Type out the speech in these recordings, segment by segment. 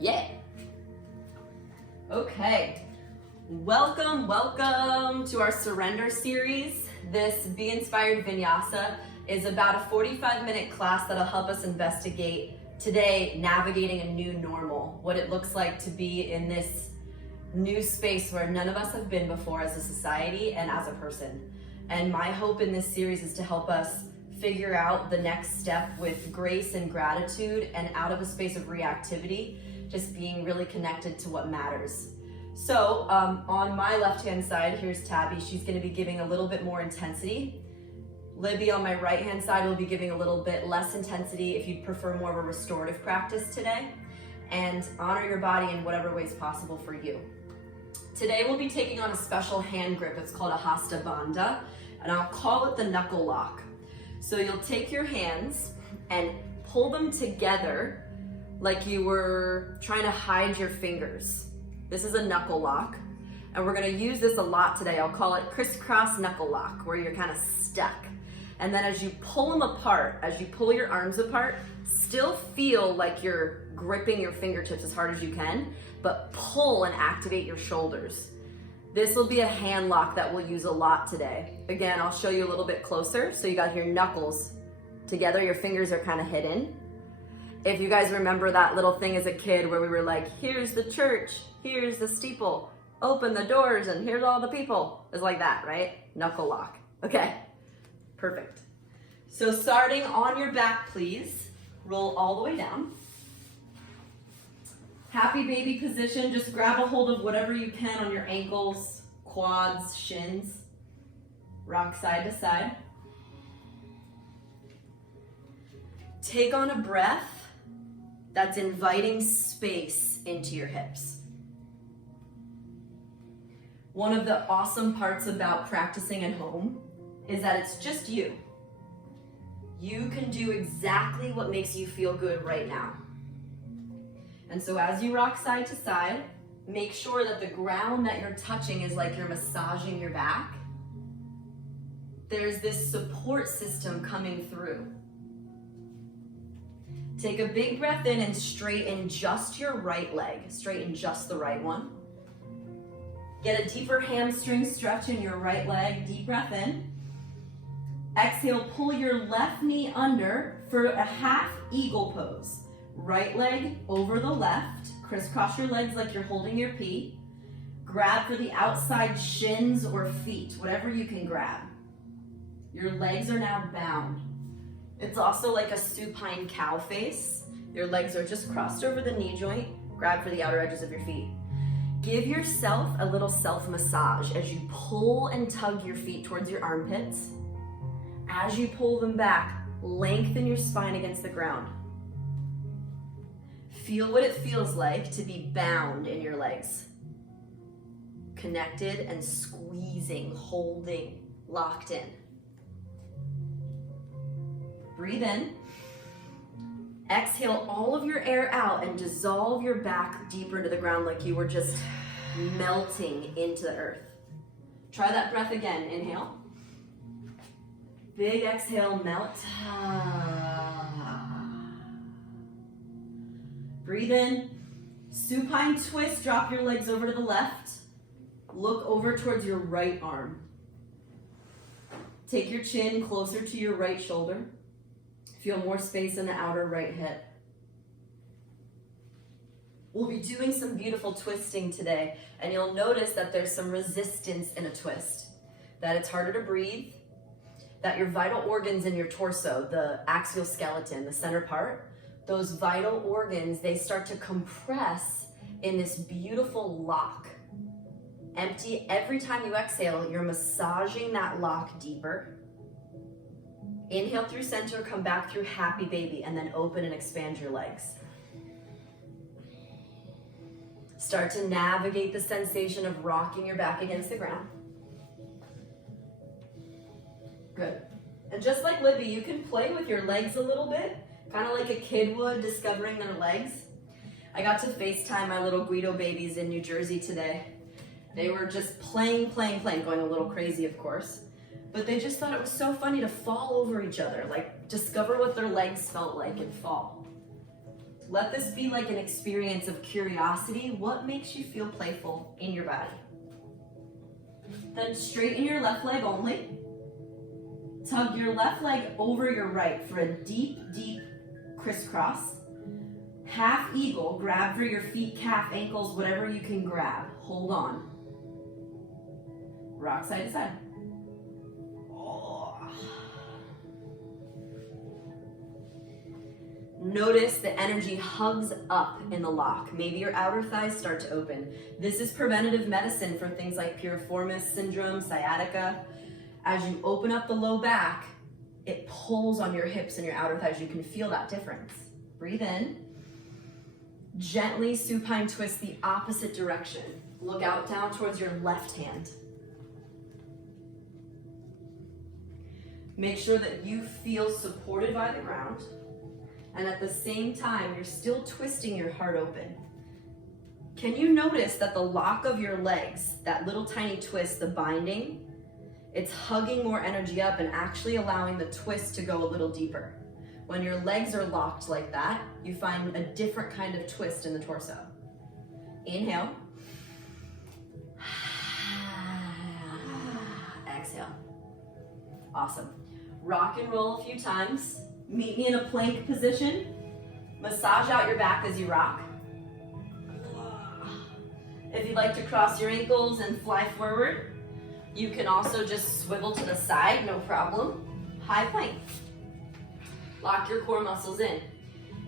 Yeah. Okay. Welcome to our surrender series. This Be Inspired Vinyasa is about a 45-minute class that'll help us investigate today navigating a new normal, what it looks like to be in this new space where none of us have been before as a society and as a person. And my hope in this series is to help us figure out the next step with grace and gratitude and out of a space of reactivity, just being really connected to what matters. So on my left-hand side, here's Tabby. She's gonna be giving a little bit more intensity. Libby on my right-hand side will be giving a little bit less intensity if you'd prefer more of a restorative practice today. And honor your body in whatever way is possible for you. Today we'll be taking on a special hand grip. It's called a hasta bandha, and I'll call it the knuckle lock. So you'll take your hands and pull them together like you were trying to hide your fingers. This is a knuckle lock, and we're gonna use this a lot today. I'll call it crisscross knuckle lock, where you're kind of stuck. And then as you pull them apart, as you pull your arms apart, still feel like you're gripping your fingertips as hard as you can, but pull and activate your shoulders. This will be a hand lock that we'll use a lot today. Again, I'll show you a little bit closer. So you got your knuckles together, your fingers are kind of hidden. If you guys remember that little thing as a kid where we were like, here's the church, here's the steeple, open the doors and here's all the people. It's like that, right? Knuckle lock. Okay, perfect. So starting on your back, please, roll all the way down. Happy baby position, just grab a hold of whatever you can on your ankles, quads, shins. Rock side to side. Take on a breath that's inviting space into your hips. One of the awesome parts about practicing at home is that it's just you. You can do exactly what makes you feel good right now. And so as you rock side to side, make sure that the ground that you're touching is like you're massaging your back. There's this support system coming through. Take a big breath in and straighten just your right leg, straighten just the right one. Get a deeper hamstring stretch in your right leg, deep breath in. Exhale, pull your left knee under for a half eagle pose. Right leg over the left, crisscross your legs like you're holding your pee. Grab for the outside shins or feet, whatever you can grab. Your legs are now bound. It's also like a supine cow face. Your legs are just crossed over the knee joint. Grab for the outer edges of your feet. Give yourself a little self-massage as you pull and tug your feet towards your armpits. As you pull them back, lengthen your spine against the ground. Feel what it feels like to be bound in your legs. Connected and squeezing, holding, locked in. Breathe in. Exhale all of your air out and dissolve your back deeper into the ground like you were just melting into the earth. Try that breath again. Inhale. Big exhale, melt. Breathe in. Supine twist, drop your legs over to the left. Look over towards your right arm. Take your chin closer to your right shoulder. Feel more space in the outer right hip. We'll be doing some beautiful twisting today, and you'll notice that there's some resistance in a twist, that it's harder to breathe, that your vital organs in your torso, the axial skeleton, the center part, those vital organs, they start to compress in this beautiful lock. Empty. Every time you exhale, you're massaging that lock deeper. Inhale through center, come back through happy baby, and then open and expand your legs. Start to navigate the sensation of rocking your back against the ground. Good. And just like Libby, you can play with your legs a little bit, kind of like a kid would discovering their legs. I got to FaceTime my little Guido babies in New Jersey today. They were just playing, going a little crazy, of course. But they just thought it was so funny to fall over each other, like discover what their legs felt like and fall. Let this be like an experience of curiosity. What makes you feel playful in your body? Then straighten your left leg only. Tug your left leg over your right for a deep, deep crisscross. Half eagle, grab for your feet, calf, ankles, whatever you can grab. Hold on. Rock side to side. Oh. Notice the energy hugs up in the lock. Maybe your outer thighs start to open. This is preventative medicine for things like pyraformis syndrome, sciatica. As you open up the low back, it pulls on your hips and your outer thighs. You can feel that difference. Breathe in. Gently supine twist the opposite direction. Look out down towards your left hand. Make sure that you feel supported by the ground, and at the same time, you're still twisting your heart open. Can you notice that the lock of your legs, that little tiny twist, the binding, it's hugging more energy up and actually allowing the twist to go a little deeper. When your legs are locked like that, you find a different kind of twist in the torso. Inhale. Exhale. Awesome. Rock and roll a few times. Meet me in a plank position. Massage out your back as you rock. If you'd like to cross your ankles and fly forward, you can also just swivel to the side, no problem. High plank. Lock your core muscles in.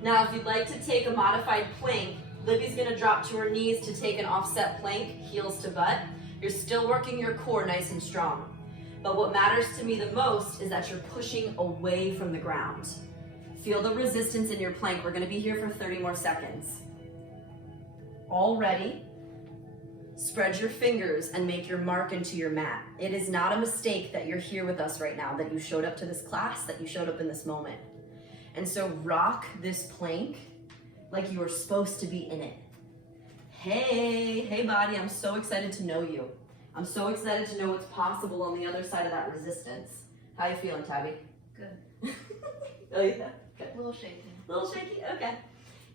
Now, if you'd like to take a modified plank, Libby's gonna drop to her knees to take an offset plank, heels to butt. You're still working your core nice and strong. But what matters to me the most is that you're pushing away from the ground. Feel the resistance in your plank. We're gonna be here for 30 more seconds. All ready? Spread your fingers and make your mark into your mat. It is not a mistake that you're here with us right now, that you showed up to this class, that you showed up in this moment. And so rock this plank like you were supposed to be in it. Hey body, I'm so excited to know you. I'm so excited to know what's possible on the other side of that resistance. How you feeling, Tabby? Good. Oh yeah, good. A little shaky. A little shaky, okay.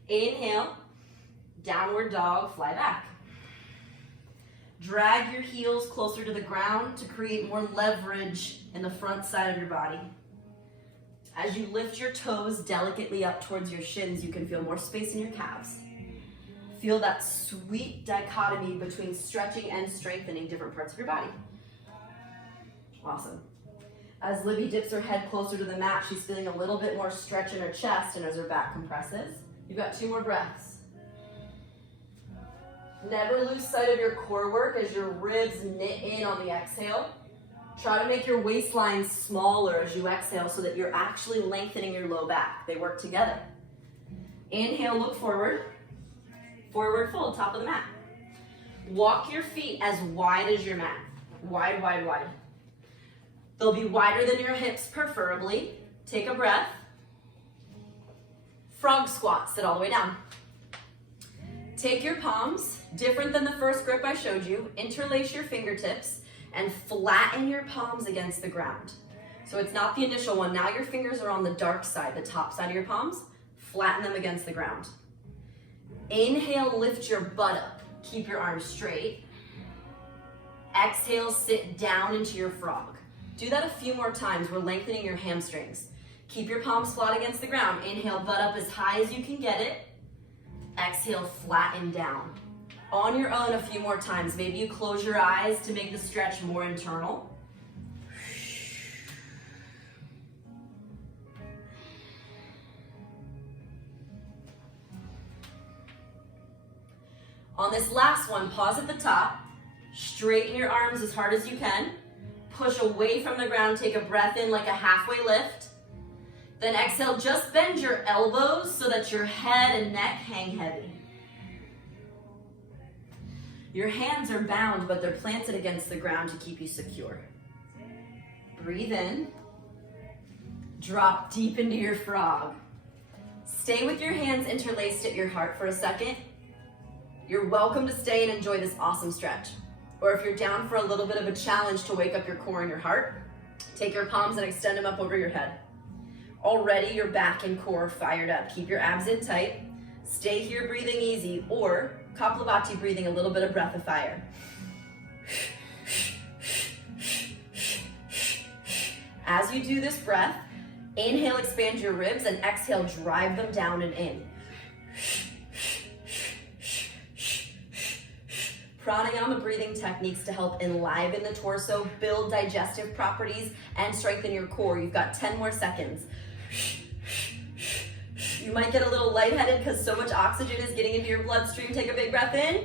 Inhale, downward dog, fly back. Drag your heels closer to the ground to create more leverage in the front side of your body. As you lift your toes delicately up towards your shins, you can feel more space in your calves. Feel that sweet dichotomy between stretching and strengthening different parts of your body. Awesome. As Libby dips her head closer to the mat, she's feeling a little bit more stretch in her chest, and as her back compresses, you've got 2 more breaths. Never lose sight of your core work as your ribs knit in on the exhale. Try to make your waistline smaller as you exhale so that you're actually lengthening your low back. They work together. Inhale, look forward. Forward fold, top of the mat. Walk your feet as wide as your mat. Wide, wide, wide. They'll be wider than your hips, preferably. Take a breath. Frog squat, sit all the way down. Take your palms, different than the first grip I showed you, interlace your fingertips and flatten your palms against the ground. So it's not the initial one. Now your fingers are on the dark side, the top side of your palms. Flatten them against the ground. Inhale, lift your butt up. Keep your arms straight. Exhale, sit down into your frog. Do that a few more times. We're lengthening your hamstrings. Keep your palms flat against the ground. Inhale, butt up as high as you can get it. Exhale, flatten down. On your own a few more times. Maybe you close your eyes to make the stretch more internal. On this last one, pause at the top. Straighten your arms as hard as you can. Push away from the ground. Take a breath in like a halfway lift. Then exhale, just bend your elbows so that your head and neck hang heavy. Your hands are bound, but they're planted against the ground to keep you secure. Breathe in. Drop deep into your frog. Stay with your hands interlaced at your heart for a second. You're welcome to stay and enjoy this awesome stretch. Or if you're down for a little bit of a challenge to wake up your core and your heart, take your palms and extend them up over your head. Already your back and core fired up. Keep your abs in tight. Stay here breathing easy, or Kaplavati breathing, a little bit of breath of fire. As you do this breath, inhale, expand your ribs, and exhale, drive them down and in. Pranayama breathing techniques to help enliven the torso, build digestive properties, and strengthen your core. You've got 10 more seconds. You might get a little lightheaded because so much oxygen is getting into your bloodstream. Take a big breath in.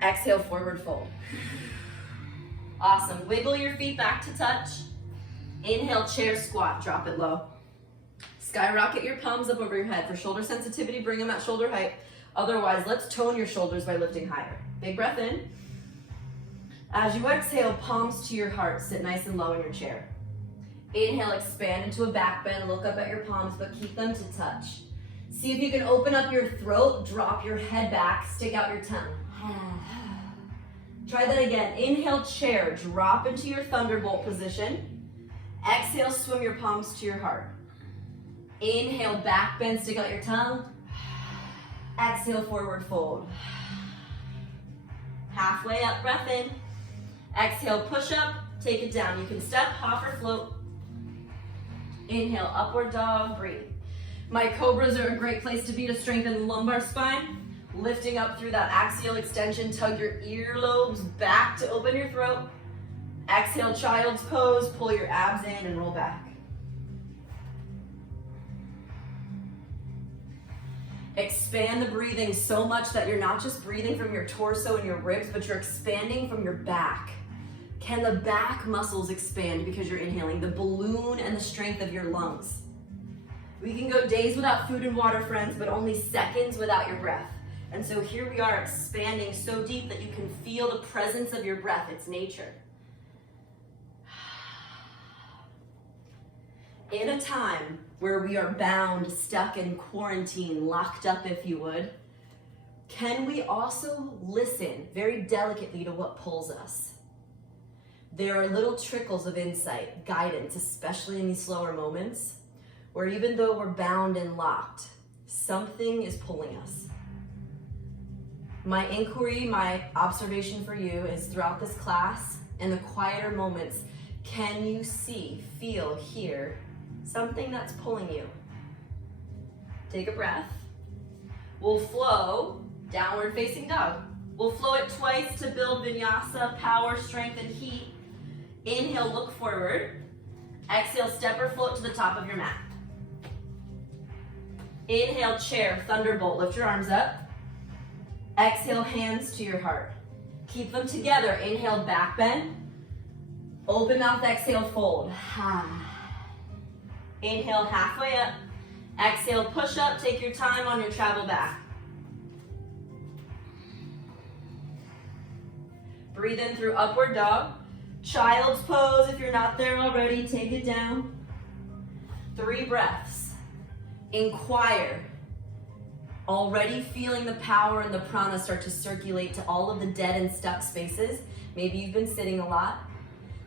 Exhale, forward fold. Awesome. Wiggle your feet back to touch. Inhale, chair squat, drop it low. Skyrocket your palms up over your head. For shoulder sensitivity, bring them at shoulder height. Otherwise, let's tone your shoulders by lifting higher. Big breath in. As you exhale, palms to your heart. Sit nice and low in your chair. Inhale, expand into a back bend. Look up at your palms, but keep them to touch. See if you can open up your throat, drop your head back, stick out your tongue. Try that again. Inhale, chair, drop into your thunderbolt position. Exhale, swim your palms to your heart. Inhale, back bend, stick out your tongue. Exhale, forward fold. Halfway up, breath in. Exhale, push up, take it down. You can step, hop, or float. Inhale, upward dog, breathe. My cobras are a great place to be to strengthen the lumbar spine. Lifting up through that axial extension, tug your earlobes back to open your throat. Exhale, child's pose, pull your abs in and roll back. Expand the breathing so much that you're not just breathing from your torso and your ribs, but you're expanding from your back. Can the back muscles expand because you're inhaling? The balloon and the strength of your lungs. We can go days without food and water, friends, but only seconds without your breath. And so here we are expanding so deep that you can feel the presence of your breath. It's nature. In a time where we are bound, stuck in quarantine, locked up if you would, can we also listen very delicately to what pulls us? There are little trickles of insight, guidance, especially in these slower moments, where even though we're bound and locked, something is pulling us. My inquiry, my observation for you is throughout this class, in the quieter moments, can you see, feel, hear something that's pulling you? Take a breath. We'll flow downward facing dog. We'll flow it twice to build vinyasa, power, strength, and heat. Inhale, look forward. Exhale, step or float to the top of your mat. Inhale, chair, thunderbolt. Lift your arms up. Exhale, hands to your heart. Keep them together. Inhale, back bend. Open mouth, exhale, fold. Inhale, halfway up. Exhale, push up. Take your time on your travel back. Breathe in through upward dog. Child's pose. If you're not there already, take it down. 3 breaths. Inquire. Already feeling the power and the prana start to circulate to all of the dead and stuck spaces. Maybe you've been sitting a lot.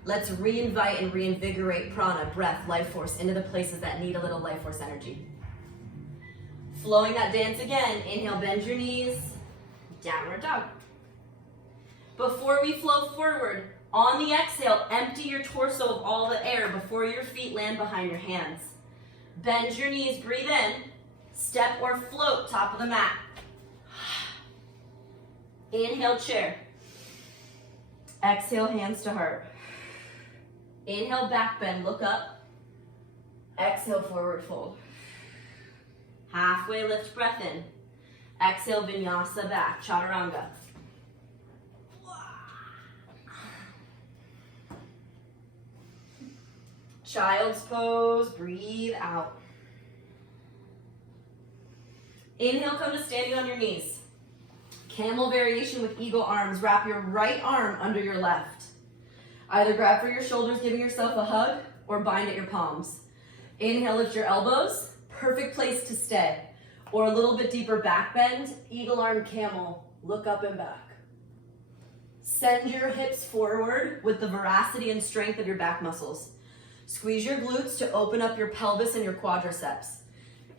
Let's reinvite and reinvigorate prana, breath, life force into the places that need a little life force energy. Flowing that dance again. Inhale, bend your knees. Downward dog. Before we flow forward, on the exhale, empty your torso of all the air before your feet land behind your hands. Bend your knees, breathe in. Step or float, top of the mat. Inhale, chair. Exhale, hands to heart. Inhale, back bend, look up. Exhale, forward fold. Halfway lift, breath in. Exhale, vinyasa back, chaturanga. Child's pose, breathe out. Inhale, come to standing on your knees. Camel variation with eagle arms. Wrap your right arm under your left. Either grab for your shoulders, giving yourself a hug, or bind at your palms. Inhale, lift your elbows. Perfect place to stay. Or a little bit deeper back bend. Eagle arm camel. Look up and back. Send your hips forward with the veracity and strength of your back muscles. Squeeze your glutes to open up your pelvis and your quadriceps.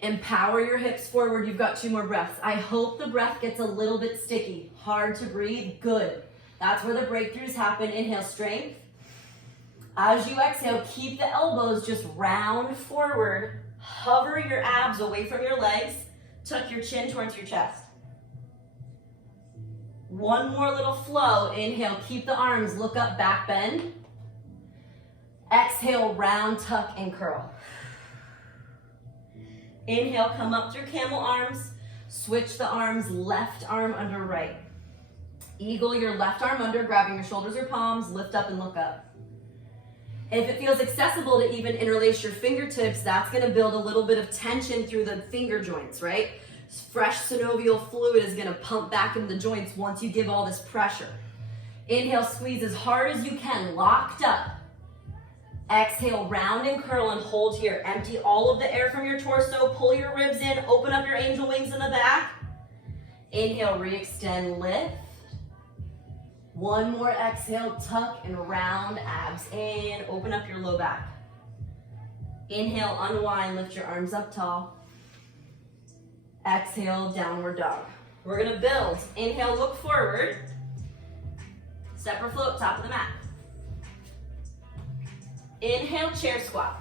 Empower your hips forward. You've got 2 more breaths. I hope the breath gets a little bit sticky. Hard to breathe. Good. That's where the breakthroughs happen. Inhale, strength. As you exhale, keep the elbows just round forward. Hover your abs away from your legs. Tuck your chin towards your chest. One more little flow. Inhale, keep the arms, look up, back bend. Exhale, round, tuck, and curl. Inhale, come up through camel arms. Switch the arms, left arm under right. Eagle your left arm under, grabbing your shoulders or palms, lift up and look up. If it feels accessible to even interlace your fingertips, that's gonna build a little bit of tension through the finger joints, right? Fresh synovial fluid is gonna pump back into the joints once you give all this pressure. Inhale, squeeze as hard as you can, locked up. Exhale, round and curl and hold here. Empty all of the air from your torso, pull your ribs in, open up your angel wings in the back. Inhale, re-extend, lift. One more exhale, tuck and round, abs in, open up your low back. Inhale, unwind, lift your arms up tall. Exhale, downward dog. We're gonna build. Inhale, look forward. Step or float, top of the mat. Inhale, chair squat.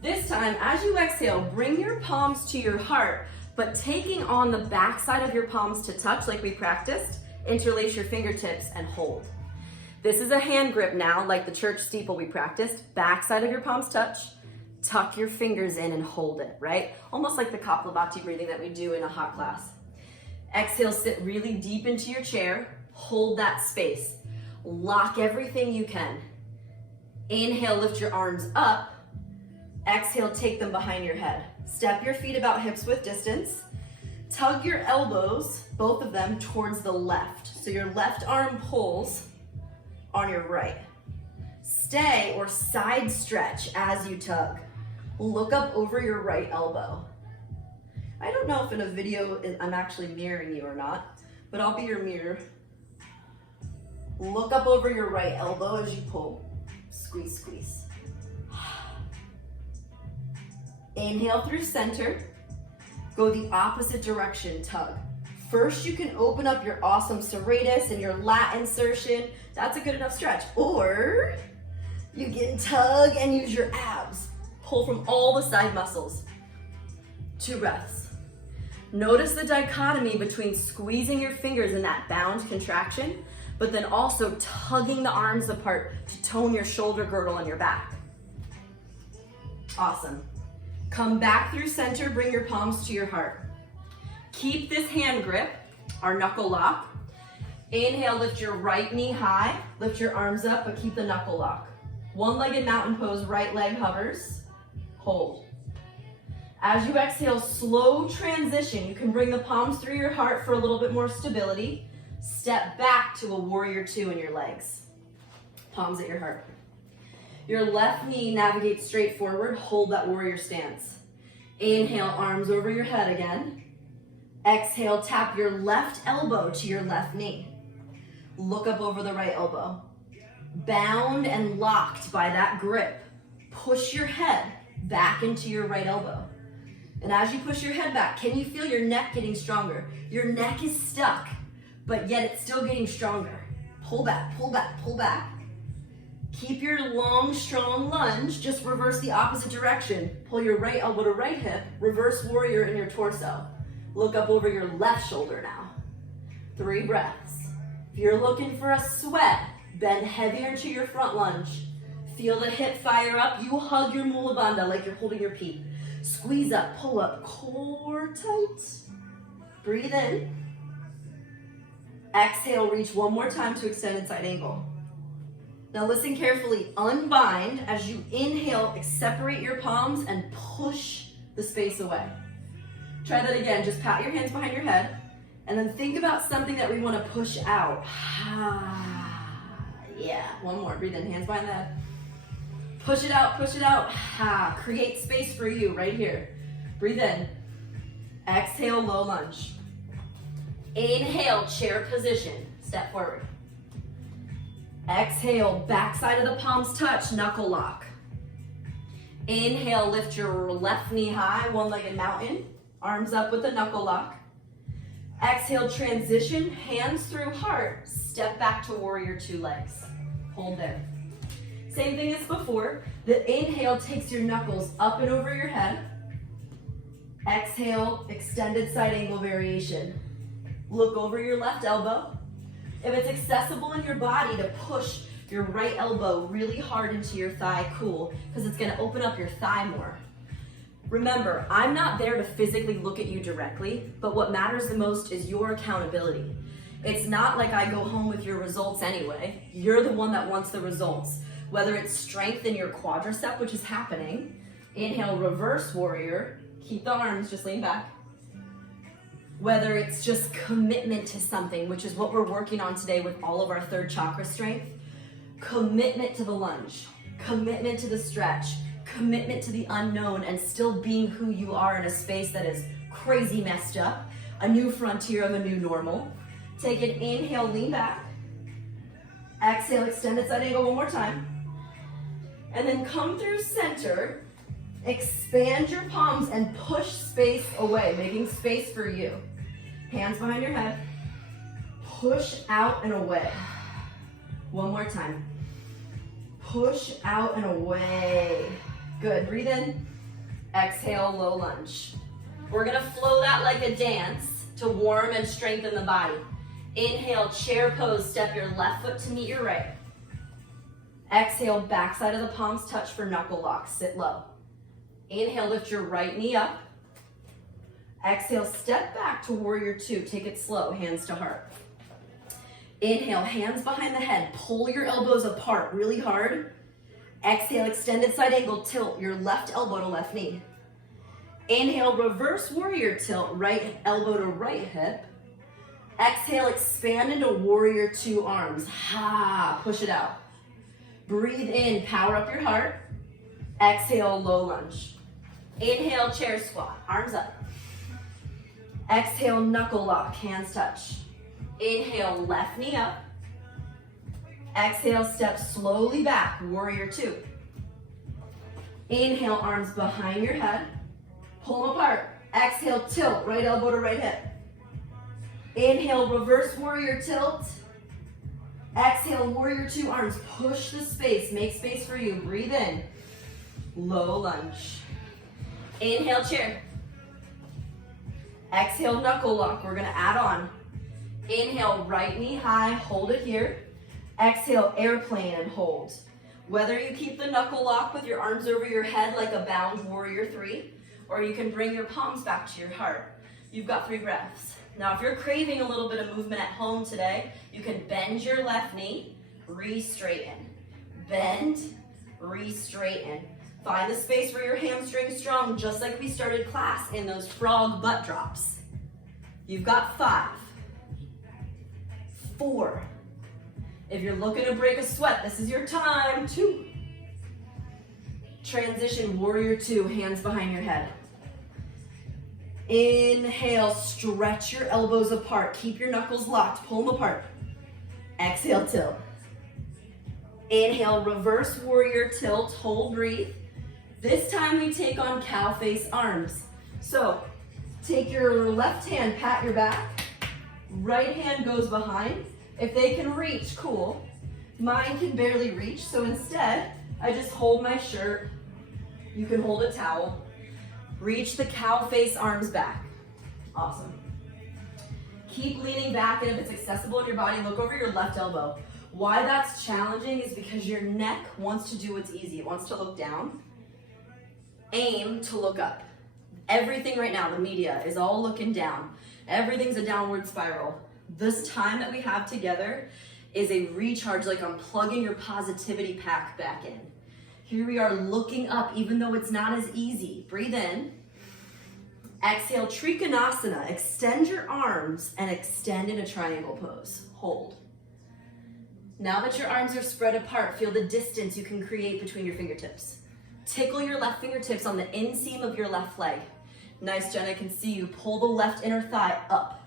This time, as you exhale, bring your palms to your heart, but taking on the back side of your palms to touch like we practiced. Interlace your fingertips and hold. This is a hand grip now, like the church steeple we practiced. Back side of your palms touch. Tuck your fingers in and hold it, right? Almost like the Kapalabhati breathing that we do in a hot class. Exhale, sit really deep into your chair. Hold that space. Lock everything you can. Inhale, lift your arms up. Exhale, take them behind your head. Step your feet about hips width distance. Tug your elbows, both of them, towards the left. So your left arm pulls on your right. Stay or side stretch as you tug. Look up over your right elbow. I don't know if in a video I'm actually mirroring you or not, but I'll be your mirror. Look up over your right elbow as you pull. Squeeze, squeeze. Inhale through center. Go the opposite direction, tug. First, you can open up your awesome serratus and your lat insertion. That's a good enough stretch. Or you can tug and use your abs. Pull from all the side muscles. 2 breaths. Notice the dichotomy between squeezing your fingers in that bound contraction, but then also tugging the arms apart to tone your shoulder girdle and your back. Awesome. Come back through center, bring your palms to your heart. Keep this hand grip, our knuckle lock. Inhale, lift your right knee high, lift your arms up, but keep the knuckle lock. One-legged mountain pose, right leg hovers, hold. As you exhale, slow transition. You can bring the palms through your heart for a little bit more stability. Step back to a warrior 2 in your legs. Palms at your heart. Your left knee navigates straight forward, hold that warrior stance. Inhale, arms over your head again. Exhale, tap your left elbow to your left knee. Look up over the right elbow. Bound and locked by that grip, push your head back into your right elbow. And as you push your head back, can you feel your neck getting stronger? Your neck is stuck, but yet it's still getting stronger. Pull back, pull back, pull back. Keep your long, strong lunge, just reverse the opposite direction. Pull your right elbow to right hip, reverse warrior in your torso. Look up over your left shoulder now. 3 breaths. If you're looking for a sweat, bend heavier into your front lunge. Feel the hip fire up. You hug your Mula Bandha like you're holding your peak. Squeeze up, pull up, core tight. Breathe in. Exhale, reach one more time to extended side angle. Now listen carefully, unbind as you inhale, separate your palms and push the space away. Try that again, just pat your hands behind your head and then think about something that we want to push out. Yeah, one more, breathe in, hands behind the head. Push it out, push it out. Create space for you right here. Breathe in. Exhale, low lunge. Inhale, chair position, step forward. Exhale, backside of the palms touch, knuckle lock. Inhale, lift your left knee high, one-legged mountain. Arms up with a knuckle lock. Exhale, transition, hands through heart. Step back to warrior two legs. Hold there. Same thing as before. The inhale takes your knuckles up and over your head. Exhale, extended side angle variation. Look over your left elbow. If it's accessible in your body to push your right elbow really hard into your thigh, cool, because it's gonna open up your thigh more. Remember, I'm not there to physically look at you directly, but what matters the most is your accountability. It's not like I go home with your results anyway. You're the one that wants the results. Whether it's strength in your quadricep, which is happening. Inhale, reverse warrior. Keep the arms, just lean back. Whether it's just commitment to something, which is what we're working on today with all of our third chakra strength. Commitment to the lunge, commitment to the stretch, commitment to the unknown, and still being who you are in a space that is crazy messed up, a new frontier of a new normal. Take an inhale, lean back. Exhale, extended side angle one more time. And then come through center, expand your palms and push space away, making space for you. Hands behind your head. Push out and away. One more time. Push out and away. Good, breathe in. Exhale, low lunge. We're gonna flow that like a dance to warm and strengthen the body. Inhale, chair pose, step your left foot to meet your right. Exhale, backside of the palms touch for knuckle lock, sit low. Inhale, lift your right knee up. Exhale, step back to warrior two, take it slow, hands to heart. Inhale, hands behind the head, pull your elbows apart really hard. Exhale, extended side angle, tilt your left elbow to left knee. Inhale, reverse warrior tilt, right elbow to right hip. Exhale, expand into warrior two arms. Ha, push it out. Breathe in, power up your heart. Exhale, low lunge. Inhale, chair squat, arms up. Exhale, knuckle lock, hands touch. Inhale, left knee up. Exhale, step slowly back, warrior two. Inhale, arms behind your head. Pull them apart. Exhale, tilt, right elbow to right hip. Inhale, reverse warrior tilt. Exhale, warrior two arms. Push the space, make space for you. Breathe in. Low lunge. Inhale, chair. Exhale, knuckle lock. We're gonna add on. Inhale, right knee high, hold it here. Exhale, airplane and hold. Whether you keep the knuckle lock with your arms over your head like a bound warrior three, or you can bring your palms back to your heart. You've got 3 breaths. Now, if you're craving a little bit of movement at home today, you can bend your left knee, re-straighten. Bend, re-straighten. Find the space where your hamstring's strong, just like we started class in those frog butt drops. You've got 5, 4. If you're looking to break a sweat, this is your time. 2. Transition, warrior two, hands behind your head. Inhale, stretch your elbows apart. Keep your knuckles locked, pull them apart. Exhale, tilt. Inhale, reverse warrior tilt, hold, breathe. This time we take on cow face arms. So take your left hand, pat your back. Right hand goes behind. If they can reach, cool. Mine can barely reach, so instead, I just hold my shirt. You can hold a towel. Reach the cow face arms back. Awesome. Keep leaning back, and if it's accessible in your body, look over your left elbow. Why that's challenging is because your neck wants to do what's easy. It wants to look down. Aim to look up. Everything right now, the media, is all looking down. Everything's a downward spiral. This time that we have together is a recharge, like I'm plugging your positivity pack back in. Here we are looking up, even though it's not as easy. Breathe in. Exhale, Trikonasana. Extend your arms and extend in a triangle pose. Hold. Now that your arms are spread apart, feel the distance you can create between your fingertips. Tickle your left fingertips on the inseam of your left leg. Nice, Jen, I can see you. Pull the left inner thigh up.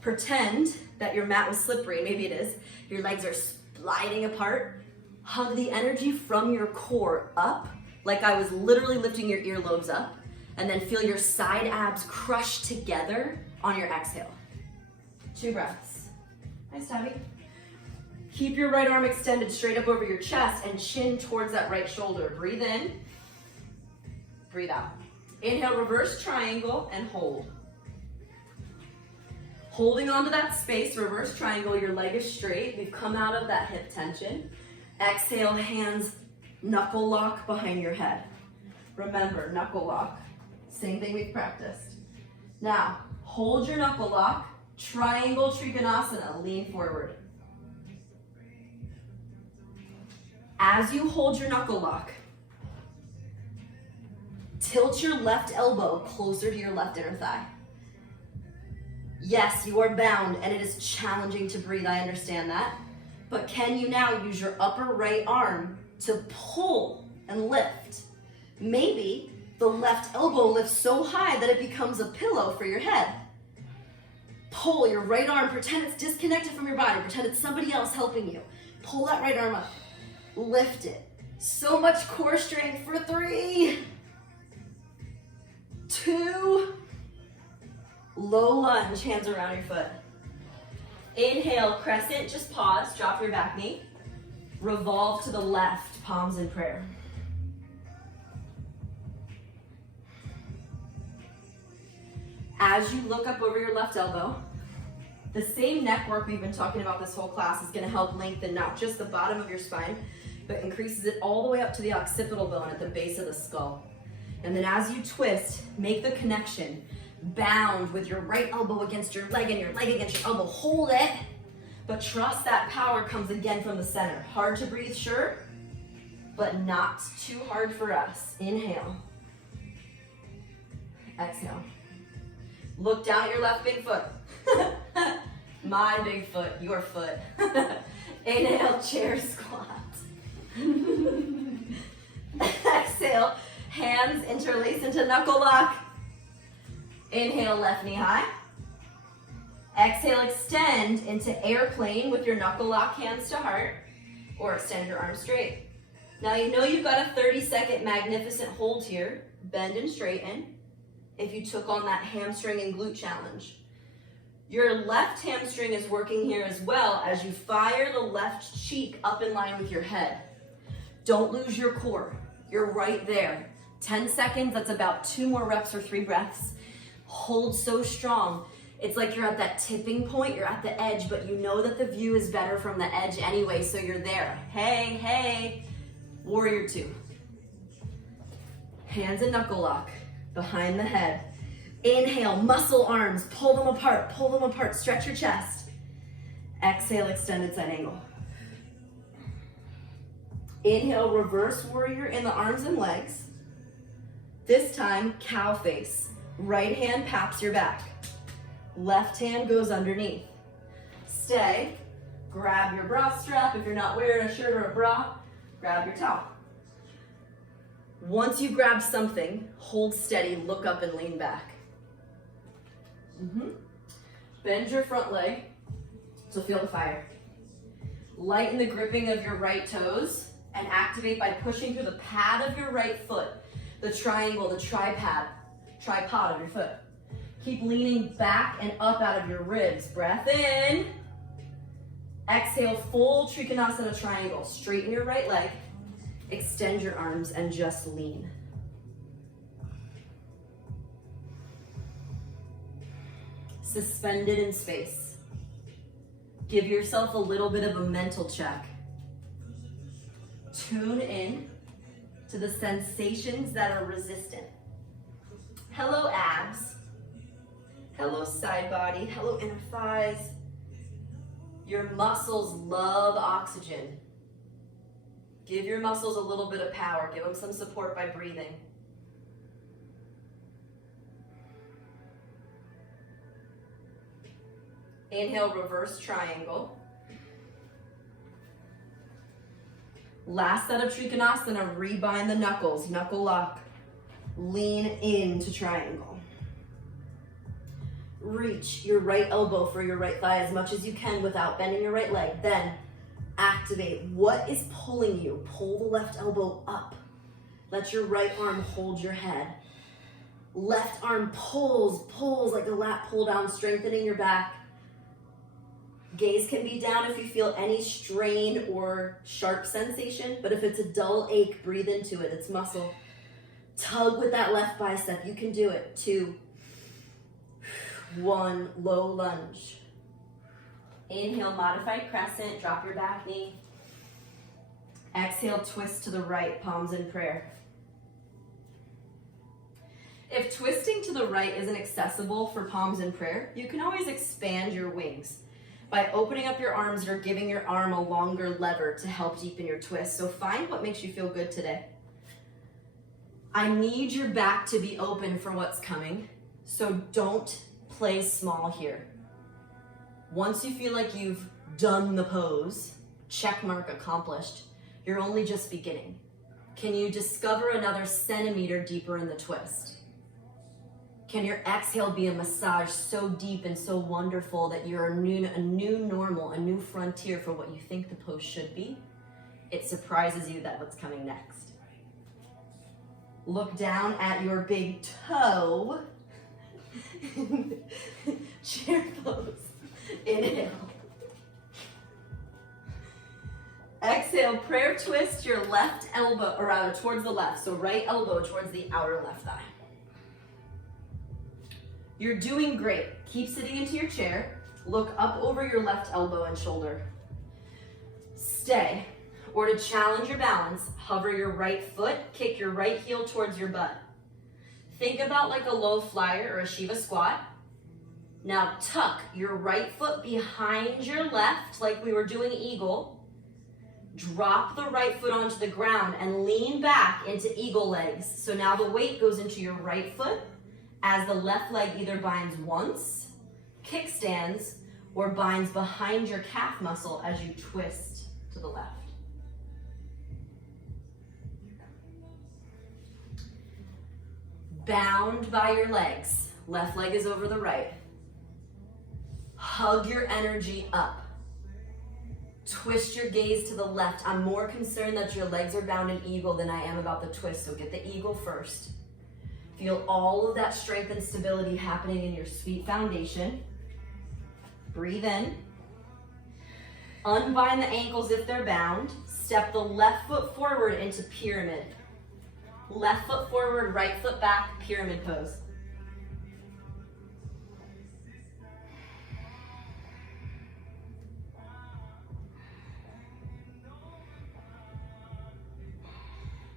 Pretend that your mat was slippery, maybe it is. Your legs are sliding apart. Hug the energy from your core up like I was literally lifting your earlobes up, and then feel your side abs crush together on your exhale. 2 breaths. Nice, Tabby. Keep your right arm extended straight up over your chest and chin towards that right shoulder. Breathe in, breathe out. Inhale, reverse triangle, and hold. Holding onto that space, reverse triangle, your leg is straight. We've come out of that hip tension. Exhale, hands knuckle lock behind your head. Remember, knuckle lock, same thing we've practiced. Now, hold your knuckle lock, triangle trikonasana, lean forward. As you hold your knuckle lock, tilt your left elbow closer to your left inner thigh. Yes, you are bound and it is challenging to breathe, I understand that. But can you now use your upper right arm to pull and lift? Maybe the left elbow lifts so high that it becomes a pillow for your head. Pull your right arm, pretend it's disconnected from your body, pretend it's somebody else helping you. Pull that right arm up, lift it. So much core strength for 3, 2, low lunge, hands around your foot. Inhale, crescent, just pause, drop your back knee. Revolve to the left, palms in prayer. As you look up over your left elbow, the same neck work we've been talking about this whole class is gonna help lengthen not just the bottom of your spine, but increases it all the way up to the occipital bone at the base of the skull. And then as you twist, make the connection. Bound with your right elbow against your leg and your leg against your elbow. Hold it, but trust that power comes again from the center. Hard to breathe, sure, but not too hard for us. Inhale. Exhale. Look down at your left big foot. My big foot, your foot. Inhale, chair squat. Exhale, hands interlace into knuckle lock. Inhale, left knee high. Exhale, extend into airplane with your knuckle lock, hands to heart, or extend your arms straight. Now you know you've got a 30-second magnificent hold here. Bend and straighten if you took on that hamstring and glute challenge. Your left hamstring is working here as well as you fire the left cheek up in line with your head. Don't lose your core. You're right there. 10 seconds, that's about 2 more reps or 3 breaths. Hold so strong. It's like you're at that tipping point, you're at the edge, but you know that the view is better from the edge anyway, so you're there. Hey, hey, warrior 2. Hands in knuckle lock, behind the head. Inhale, muscle arms, pull them apart, stretch your chest. Exhale, extended side angle. Inhale, reverse warrior in the arms and legs. This time, cow face. Right hand paps your back. Left hand goes underneath. Stay. Grab your bra strap. If you're not wearing a shirt or a bra, grab your towel. Once you grab something, hold steady, look up and lean back. Bend your front leg to feel the fire. Lighten the gripping of your right toes and activate by pushing through the pad of your right foot, the triangle, the tripod of your foot. Keep leaning back and up out of your ribs. Breath in. Exhale, full trikonasana triangle. Straighten your right leg. Extend your arms and just lean. Suspended in space. Give yourself a little bit of a mental check. Tune in to the sensations that are resistant. Hello abs. Hello side body. Hello inner thighs. Your muscles love oxygen. Give your muscles a little bit of power. Give them some support by breathing. Inhale, reverse triangle. Last set of trikonasana, rebind the knuckles, knuckle lock. Lean into triangle. Reach your right elbow for your right thigh as much as you can without bending your right leg. Then activate. What is pulling you? Pull the left elbow up. Let your right arm hold your head. Left arm pulls like a lat pull down, strengthening your back. Gaze can be down if you feel any strain or sharp sensation, but if it's a dull ache, breathe into it. It's muscle. Tug with that left bicep. You can do it. 2, 1, low lunge. Inhale, modified crescent. Drop your back knee. Exhale, twist to the right, palms in prayer. If twisting to the right isn't accessible for palms in prayer, you can always expand your wings. By opening up your arms, you're giving your arm a longer lever to help deepen your twist. So find what makes you feel good today. I need your back to be open for what's coming, so don't play small here. Once you feel like you've done the pose, check mark accomplished, you're only just beginning. Can you discover another centimeter deeper in the twist? Can your exhale be a massage so deep and so wonderful that you're a new normal, a new frontier for what you think the pose should be? It surprises you that what's coming next. Look down at your big toe. Chair pose. Inhale. Exhale, prayer twist your left elbow, or rather towards the left. So right elbow towards the outer left thigh. You're doing great. Keep sitting into your chair. Look up over your left elbow and shoulder. Stay. Or to challenge your balance, hover your right foot, kick your right heel towards your butt. Think about like a low flyer or a Shiva squat. Now tuck your right foot behind your left like we were doing eagle. Drop the right foot onto the ground and lean back into eagle legs. So now the weight goes into your right foot as the left leg either binds once, kickstands, or binds behind your calf muscle as you twist to the left. Bound by your legs. Left leg is over the right. Hug your energy up. Twist your gaze to the left. I'm more concerned that your legs are bound in eagle than I am about the twist, so get the eagle first. Feel all of that strength and stability happening in your sweet foundation. Breathe in. Unbind the ankles if they're bound. Step the left foot forward into pyramid. Left foot forward, right foot back, pyramid pose.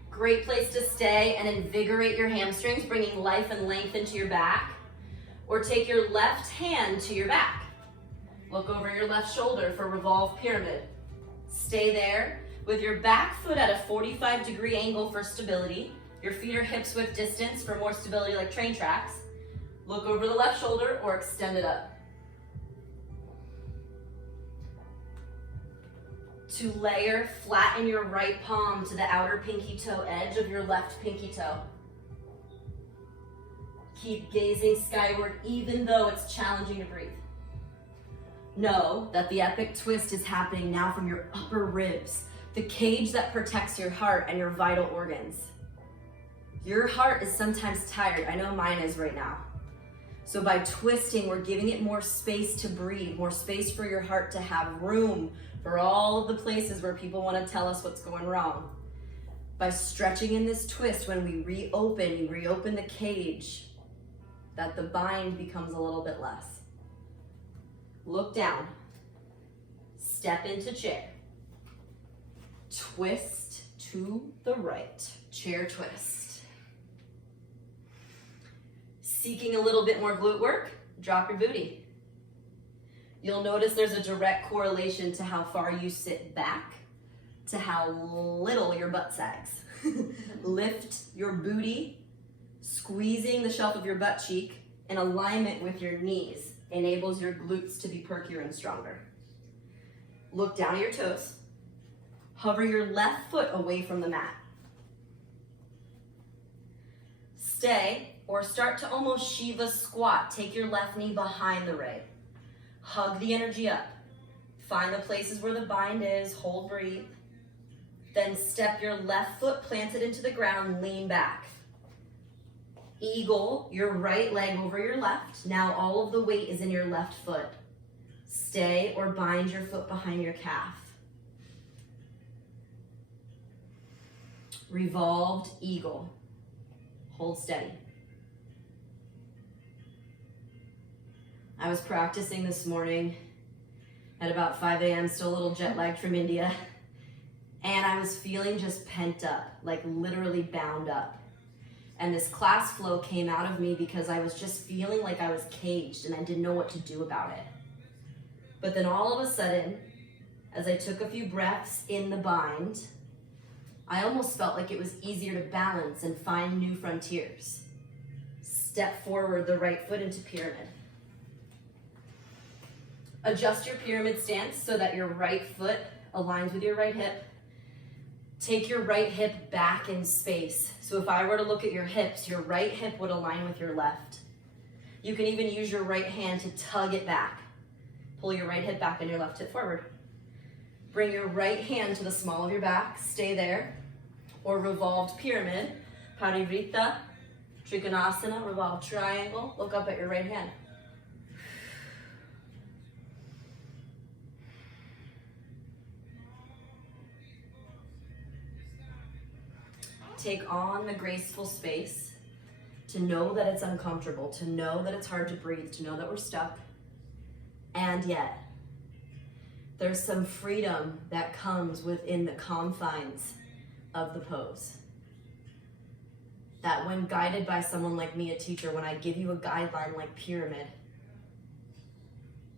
Great place to stay and invigorate your hamstrings, bringing life and length into your back. Or take your left hand to your back. Look over your left shoulder for revolve pyramid. Stay there with your back foot at a 45-degree angle for stability. Your feet are hips width distance for more stability like train tracks. Look over the left shoulder or extend it up. To layer, flatten your right palm to the outer pinky toe edge of your left pinky toe. Keep gazing skyward even though it's challenging to breathe. Know that the epic twist is happening now from your upper ribs, the cage that protects your heart and your vital organs. Your heart is sometimes tired. I know mine is right now. So by twisting, we're giving it more space to breathe, more space for your heart to have room for all of the places where people want to tell us what's going wrong. By stretching in this twist, when we reopen, you reopen the cage, that the bind becomes a little bit less. Look down. Step into chair. Twist to the right. Chair twist. Seeking a little bit more glute work, drop your booty. You'll notice there's a direct correlation to how far you sit back to how little your butt sags. Lift your booty, squeezing the shelf of your butt cheek in alignment with your knees enables your glutes to be perkier and stronger. Look down at your toes. Hover your left foot away from the mat. Stay or start to almost Shiva squat. Take your left knee behind the right. Hug the energy up. Find the places where the bind is. Hold, breathe. Then step your left foot planted into the ground, lean back. Eagle your right leg over your left. Now all of the weight is in your left foot. Stay or bind your foot behind your calf. Revolved eagle. Hold steady. I was practicing this morning at about 5 a.m., still a little jet lagged from India, and I was feeling just pent up, like literally bound up. And this class flow came out of me because I was just feeling like I was caged and I didn't know what to do about it. But then all of a sudden, as I took a few breaths in the bind, I almost felt like it was easier to balance and find new frontiers. Step forward the right foot into pyramid. Adjust your pyramid stance so that your right foot aligns with your right hip. Take your right hip back in space. So if I were to look at your hips, your right hip would align with your left. You can even use your right hand to tug it back. Pull your right hip back and your left hip forward. Bring your right hand to the small of your back, stay there. Or revolved pyramid, parivrtta, trikonasana, revolved triangle. Look up at your right hand. Take on the graceful space to know that it's uncomfortable, to know that it's hard to breathe, to know that we're stuck. And yet, there's some freedom that comes within the confines of the pose. That when guided by someone like me, a teacher, when I give you a guideline like pyramid,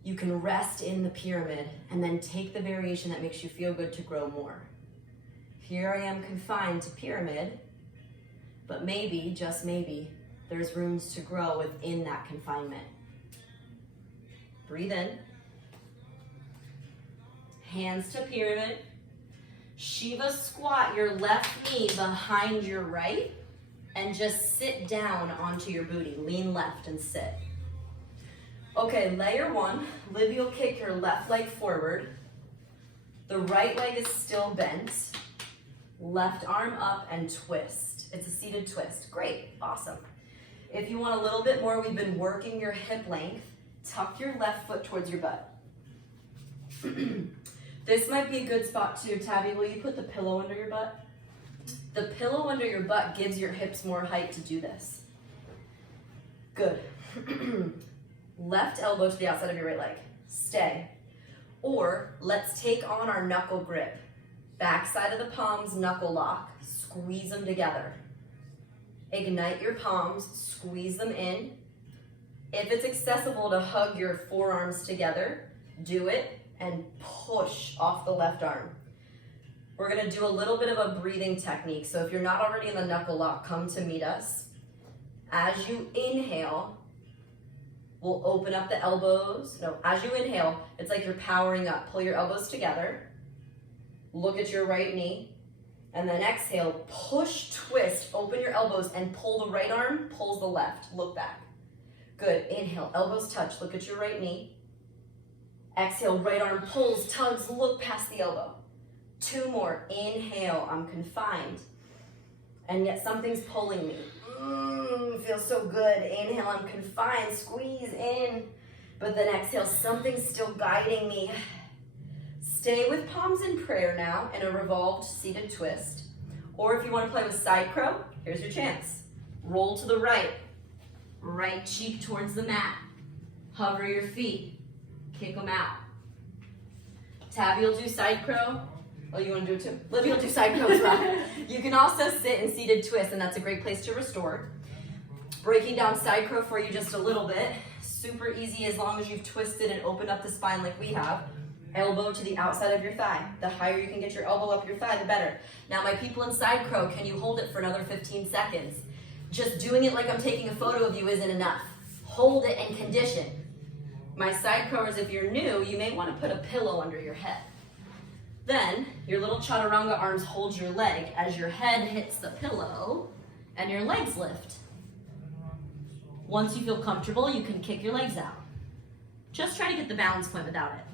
you can rest in the pyramid and then take the variation that makes you feel good to grow more. Here I am confined to pyramid, but maybe, just maybe, there's rooms to grow within that confinement. Breathe in. Hands to pyramid. Shiva squat your left knee behind your right and just sit down onto your booty. Lean left and sit. Okay, layer one, Livy'll kick your left leg forward. The right leg is still bent. Left arm up and twist. It's a seated twist. Great, awesome. If you want a little bit more, we've been working your hip length. Tuck your left foot towards your butt. This might be a good spot too. Tabby, will you put the pillow under your butt? The pillow under your butt gives your hips more height to do this. Good. Left elbow to the outside of your right leg. Stay. Or let's take on our knuckle grip. Backside of the palms, knuckle lock. Squeeze them together. Ignite your palms, squeeze them in. If it's accessible to hug your forearms together, do it and push off the left arm. We're gonna do a little bit of a breathing technique. So if you're not already in the knuckle lock, come to meet us. As you inhale, we'll open up the elbows. No, as you inhale, it's like you're powering up. Pull your elbows together. Look at your right knee. And then exhale, push, twist, open your elbows and pull the right arm, pulls the left. Look back. Good, inhale, elbows touch, look at your right knee. Exhale, right arm pulls, tugs, look past the elbow. 2 more, inhale, I'm confined. And yet something's pulling me. Feels so good. Inhale, I'm confined, squeeze in. But then exhale, something's still guiding me. Stay with palms in prayer now in a revolved seated twist. Or if you want to play with side crow, here's your chance. Roll to the right. Right cheek towards the mat. Hover your feet. Kick them out. Tabby will do side crow. Oh, you want to do it too? Livy will do side crow as well. You can also sit in seated twist, and that's a great place to restore. Breaking down side crow for you just a little bit. Super easy as long as you've twisted and opened up the spine like we have. Elbow to the outside of your thigh. The higher you can get your elbow up your thigh, the better. Now my people in side crow, can you hold it for another 15 seconds? Just doing it like I'm taking a photo of you isn't enough. Hold it and condition. My side crowers, if you're new, you may want to put a pillow under your head. Then your little chaturanga arms hold your leg as your head hits the pillow and your legs lift. Once you feel comfortable, you can kick your legs out. Just try to get the balance point without it.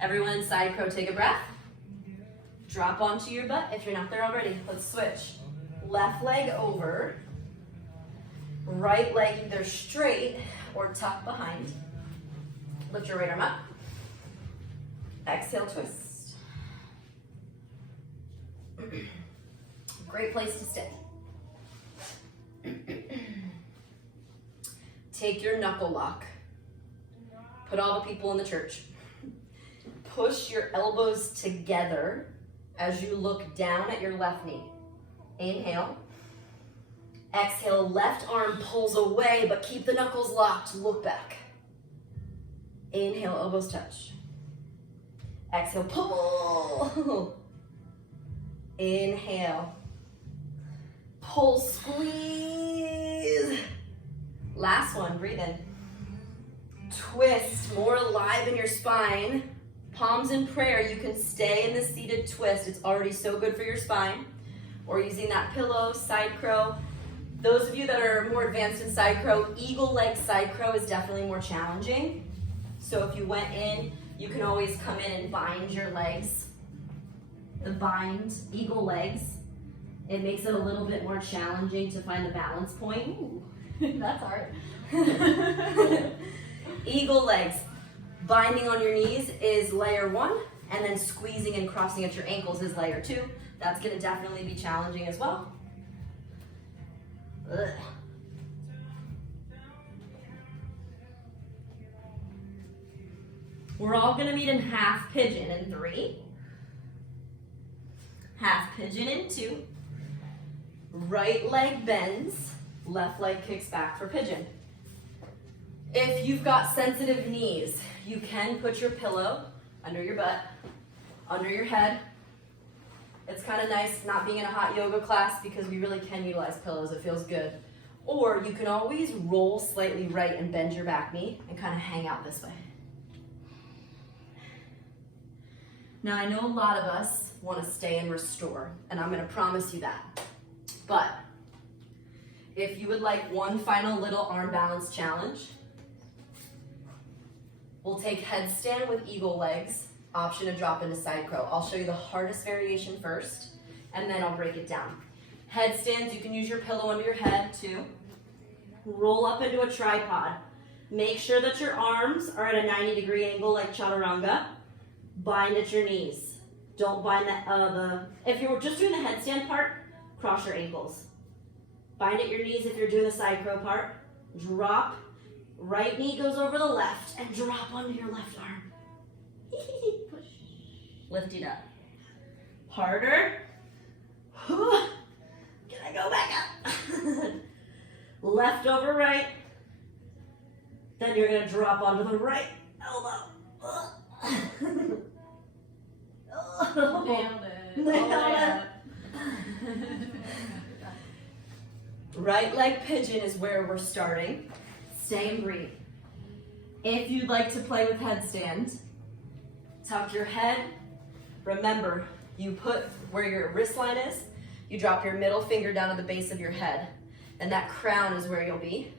Everyone in side crow, take a breath. Drop onto your butt if you're not there already. Let's switch. Left leg over. Right leg either straight or tucked behind. Lift your right arm up. Exhale, twist. Great place to stay. Take your knuckle lock. Put all the people in the church. Push your elbows together as you look down at your left knee. Inhale. Exhale, left arm pulls away, but keep the knuckles locked. Look back. Inhale, elbows touch. Exhale, pull. Inhale. Pull, squeeze. Last one, breathe in. Twist, more alive in your spine. Palms in prayer, you can stay in the seated twist. It's already so good for your spine. Or using that pillow, side crow. Those of you that are more advanced in side crow, eagle leg side crow is definitely more challenging. So if you went in, you can always come in and bind your legs. The bind, eagle legs. It makes it a little bit more challenging to find the balance point. Ooh, that's hard. Eagle legs. Binding on your knees is layer 1, and then squeezing and crossing at your ankles is layer 2. That's gonna definitely be challenging as well. Ugh. We're all gonna meet in half pigeon in 3. Half pigeon in 2. Right leg bends, left leg kicks back for pigeon. If you've got sensitive knees, you can put your pillow under your butt, under your head. It's kind of nice not being in a hot yoga class because we really can utilize pillows. It feels good. Or you can always roll slightly right and bend your back knee and kind of hang out this way. Now I know a lot of us want to stay and restore, and I'm going to promise you that. But if you would like one final little arm balance challenge, we'll take headstand with eagle legs, option to drop into side crow. I'll show you the hardest variation first, and then I'll break it down. Headstands, you can use your pillow under your head too. Roll up into a tripod. Make sure that your arms are at a 90-degree angle like chaturanga. Bind at your knees. Don't bind if you're just doing the headstand part, cross your ankles. Bind at your knees if you're doing the side crow part. Drop. Right knee goes over the left and drop onto your left arm. Push. Lift it up. Harder. Can I go back up? Left over right. Then you're going to drop onto the right elbow. Nailed it. Right leg pigeon is where we're starting. Stay and breathe. If you'd like to play with headstand, tuck your head. Remember, you put where your wrist line is, you drop your middle finger down to the base of your head, and that crown is where you'll be.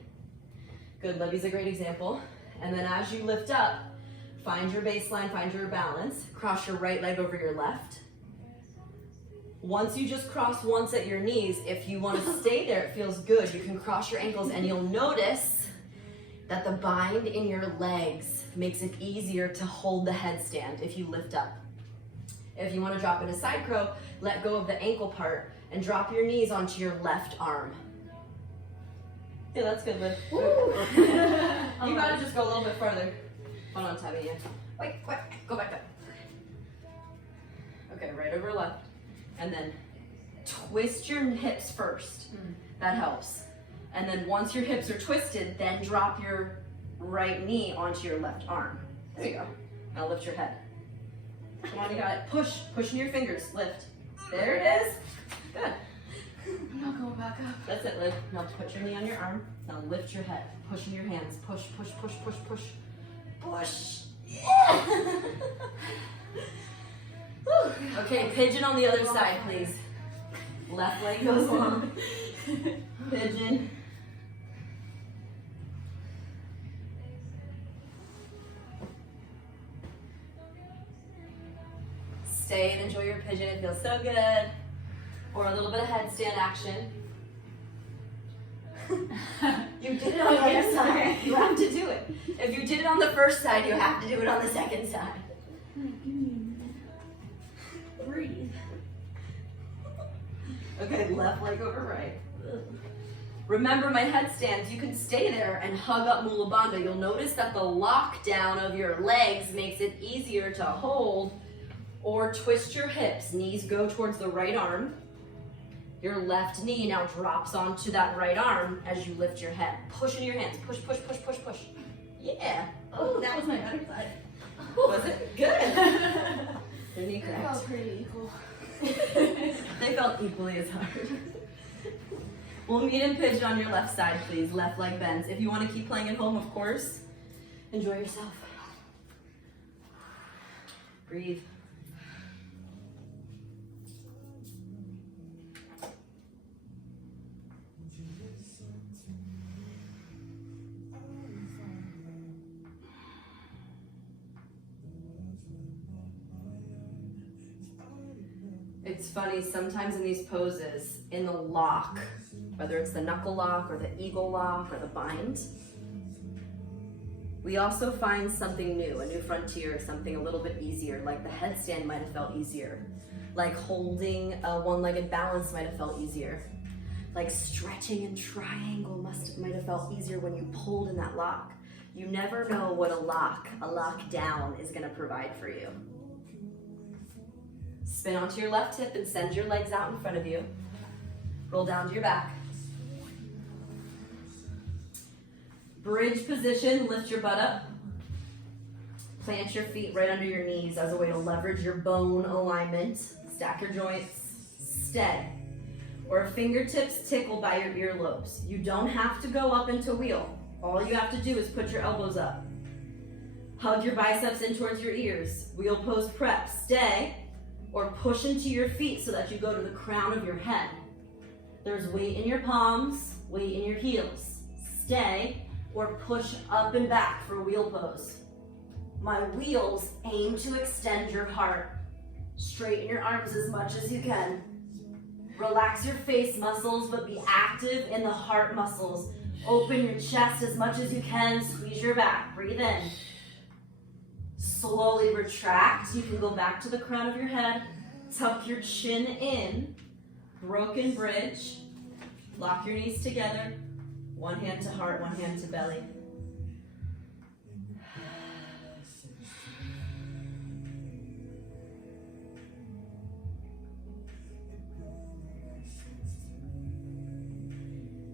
Good, Libby's a great example. And then as you lift up, find your baseline, find your balance, cross your right leg over your left. Once you just cross once at your knees, if you want to stay there, it feels good. You can cross your ankles and you'll notice that the bind in your legs makes it easier to hold the headstand if you lift up. If you want to drop into side crow, let go of the ankle part and drop your knees onto your left arm. Yeah, that's good, Liv. You gotta just go a little bit further. Hold on, Tabby. Wait, go back up. Okay, right over left. And then twist your hips first. That helps. And then once your hips are twisted, then drop your right knee onto your left arm. There you go. Now lift your head. Come on, you got it. Push into your fingers. Lift. There it is. Good. I'm not going back up. That's it, Liv. Now put your knee on your arm. Now lift your head. Push in your hands. Push, push, push, push, push. Push. Yeah. Okay, pigeon on the other side, please. Left leg goes long. Pigeon. stay and enjoy your pigeon. It feels so good. Or a little bit of headstand action. You did it on the other side. You have to do it. If you did it on the first side, you have to do it on the second side. Breathe. Okay, left leg over right. Remember my headstands, you can stay there and hug up Mula Bandha. You'll notice that the lockdown of your legs makes it easier to hold or twist your hips. Knees go towards the right arm. Your left knee now drops onto that right arm as you lift your head. Push in your hands, push, push, push, push, push. Yeah. Oh, that was my other side. Was it? Good. Your knee It cracked. felt pretty equal. They felt equally as hard. We'll meet in pigeon on your left side, please. Left leg bends. If you want to keep playing at home, of course, enjoy yourself. Breathe. It's funny, sometimes in these poses, in the lock, whether it's the knuckle lock or the eagle lock or the bind, we also find something new, a new frontier, something a little bit easier, like the headstand might have felt easier, like holding a one-legged balance might have felt easier, like stretching in triangle might have felt easier when you pulled in that lock. You never know what a lock down is gonna provide for you. Spin onto your left hip and send your legs out in front of you. Roll down to your back. Bridge position, lift your butt up. Plant your feet right under your knees as a way to leverage your bone alignment. Stack your joints, stay. Or fingertips tickle by your earlobes. You don't have to go up into wheel. All you have to do is put your elbows up. Hug your biceps in towards your ears. Wheel pose prep, stay. Or push into your feet so that you go to the crown of your head. There's weight in your palms, weight in your heels. Stay or push up and back for wheel pose. My wheels aim to extend your heart. Straighten your arms as much as you can. Relax your face muscles, but be active in the heart muscles. Open your chest as much as you can. Squeeze your back. Breathe in. Slowly retract. You can go back to the crown of your head. Tuck your chin in. Broken bridge. Lock your knees together. One hand to heart, one hand to belly.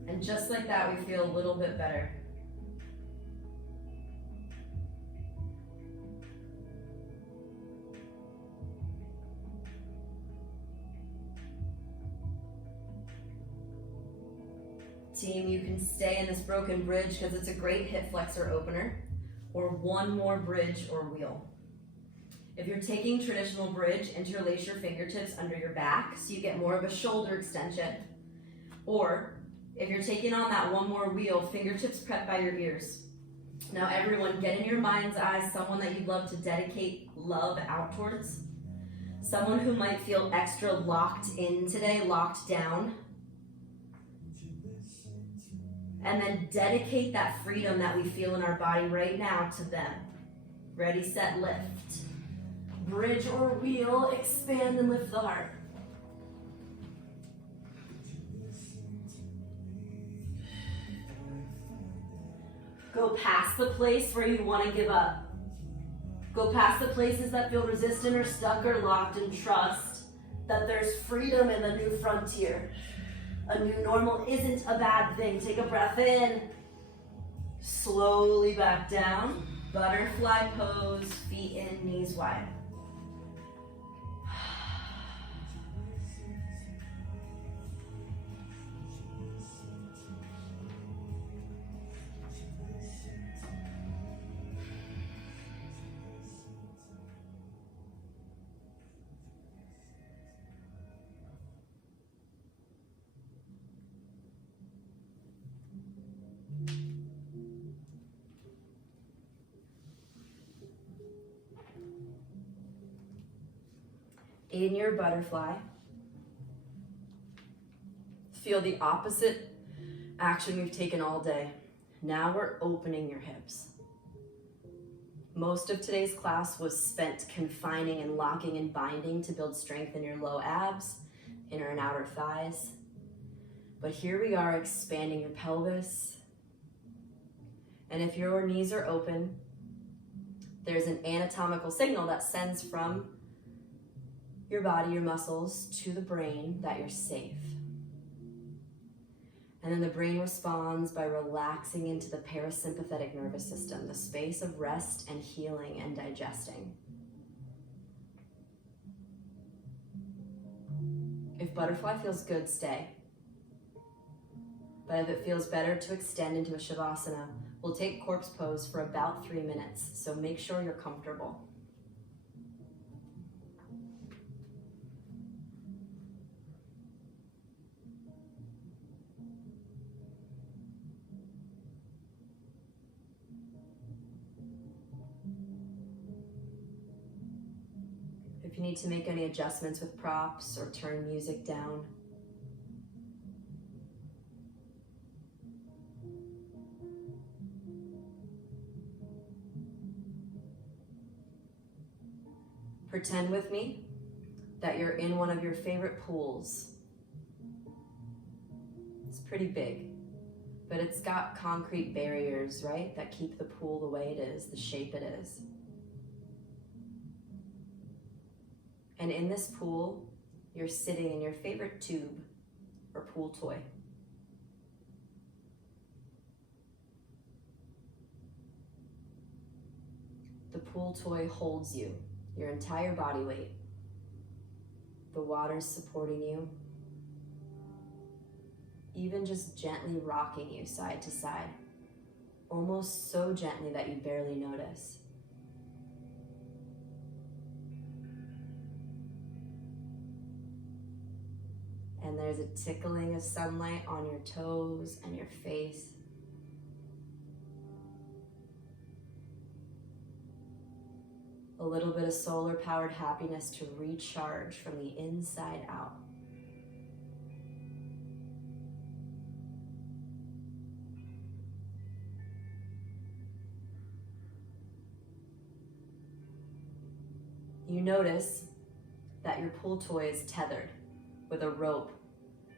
And just like that, we feel a little bit better. Team, you can stay in this broken bridge because it's a great hip flexor opener, or one more bridge or wheel. If you're taking traditional bridge, interlace your fingertips under your back so you get more of a shoulder extension. Or if you're taking on that one more wheel, fingertips prep by your ears. Now everyone, get in your mind's eye someone that you'd love to dedicate love out towards. Someone who might feel extra locked in today, locked down. And then dedicate that freedom that we feel in our body right now to them. Ready, set, lift. Bridge or wheel, expand and lift the heart. Go past the place where you want to give up. Go past the places that feel resistant or stuck or locked, and trust that there's freedom in the new frontier. A new normal isn't a bad thing. Take a breath in. Slowly back down. Butterfly pose, feet in, knees wide. In your butterfly, feel the opposite action we've taken all day. Now we're opening your hips. Most of today's class was spent confining and locking and binding to build strength in your low abs, inner and outer thighs. But here we are expanding your pelvis. And if your knees are open, there's an anatomical signal that sends from your body, your muscles, to the brain that you're safe. And then the brain responds by relaxing into the parasympathetic nervous system, the space of rest and healing and digesting. If butterfly feels good, stay. But if it feels better to extend into a shavasana, we'll take corpse pose for about 3 minutes, so make sure you're comfortable. If you need to make any adjustments with props or turn music down, pretend with me that you're in one of your favorite pools. It's pretty big, but it's got concrete barriers, right, that keep the pool the way it is, the shape it is. And in this pool, you're sitting in your favorite tube or pool toy. The pool toy holds you, your entire body weight. The water's supporting you, even just gently rocking you side to side, almost so gently that you barely notice. And there's a tickling of sunlight on your toes and your face. A little bit of solar-powered happiness to recharge from the inside out. You notice that your pool toy is tethered with a rope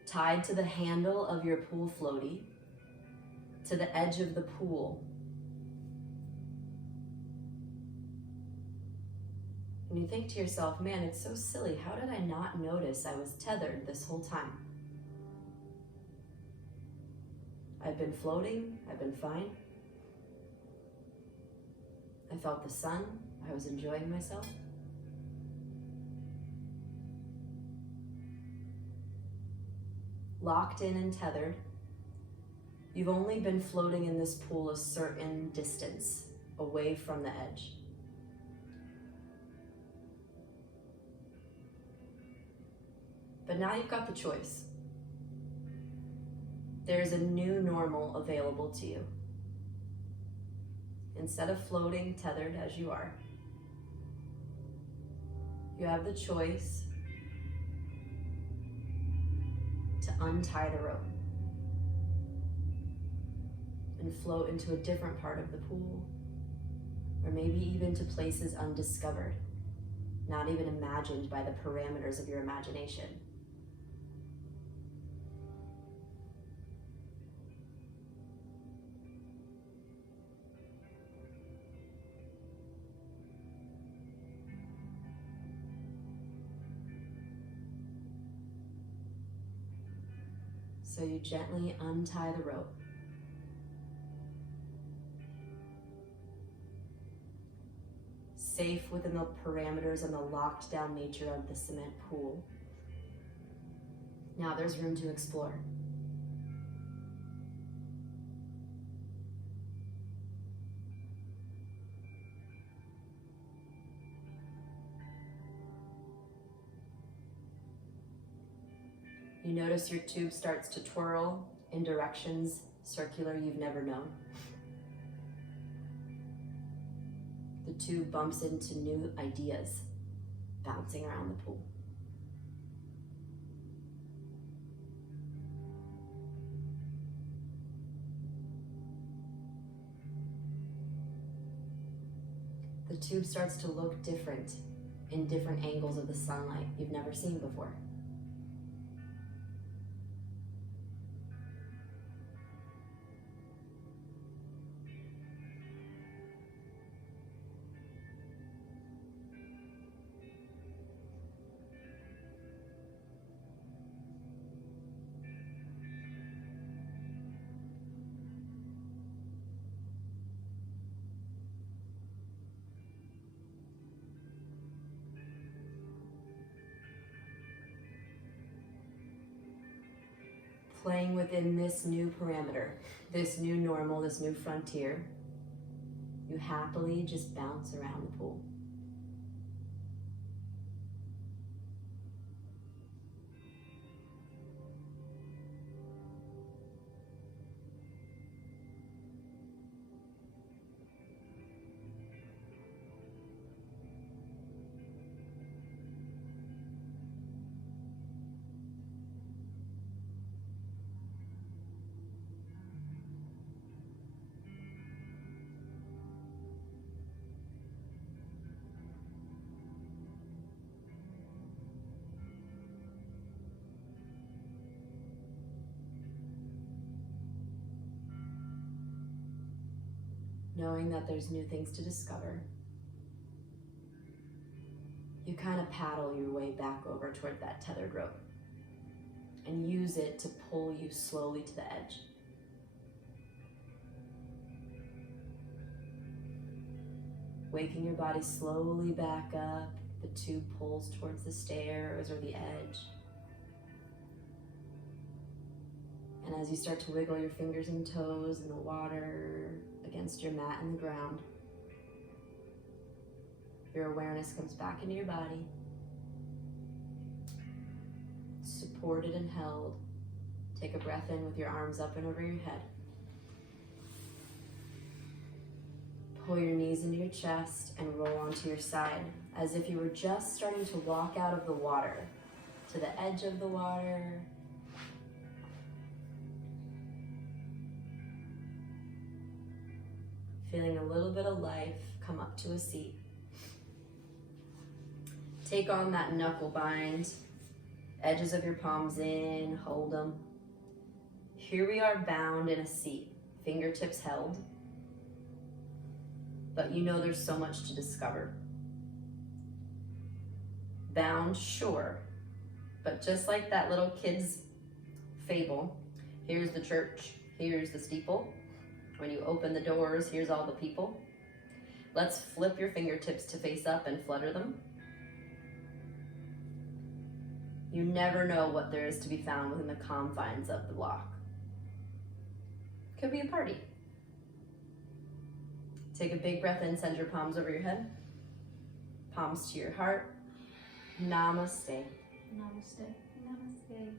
tied to the handle of your pool floaty to the edge of the pool. And you think to yourself, man, it's so silly. How did I not notice I was tethered this whole time? I've been floating, I've been fine. I felt the sun, I was enjoying myself. Locked in and tethered, you've only been floating in this pool a certain distance away from the edge. But now you've got the choice. There's a new normal available to you. Instead of floating tethered as you are, you have the choice to untie the rope and float into a different part of the pool, or maybe even to places undiscovered, not even imagined by the parameters of your imagination. So you gently untie the rope. Safe within the parameters and the locked down nature of the cement pool. Now there's room to explore. You notice your tube starts to twirl in directions circular you've never known. The tube bumps into new ideas bouncing around the pool. the tube starts to look different in different angles of the sunlight you've never seen before. Playing within this new parameter, this new normal, this new frontier, you happily just bounce around the pool. Knowing that there's new things to discover, you kind of paddle your way back over toward that tethered rope and use it to pull you slowly to the edge. Waking your body slowly back up, the tube pulls towards the stairs or the edge. And as you start to wiggle your fingers and toes in the water, against your mat and the ground, your awareness comes back into your body, supported and held. Take a breath in with your arms up and over your head. Pull your knees into your chest and roll onto your side as if you were just starting to walk out of the water, to the edge of the water. Feeling a little bit of life come up to a seat. Take on that knuckle bind, edges of your palms in, hold them. Here we are bound in a seat, fingertips held. But you know there's so much to discover. Bound, sure, but just like that little kid's fable, here's the church, here's the steeple. When you open the doors, here's all the people. Let's flip your fingertips to face up and flutter them. You never know what there is to be found within the confines of the block. Could be a party. Take a big breath in, send your palms over your head. Palms to your heart. Namaste. Namaste. Namaste.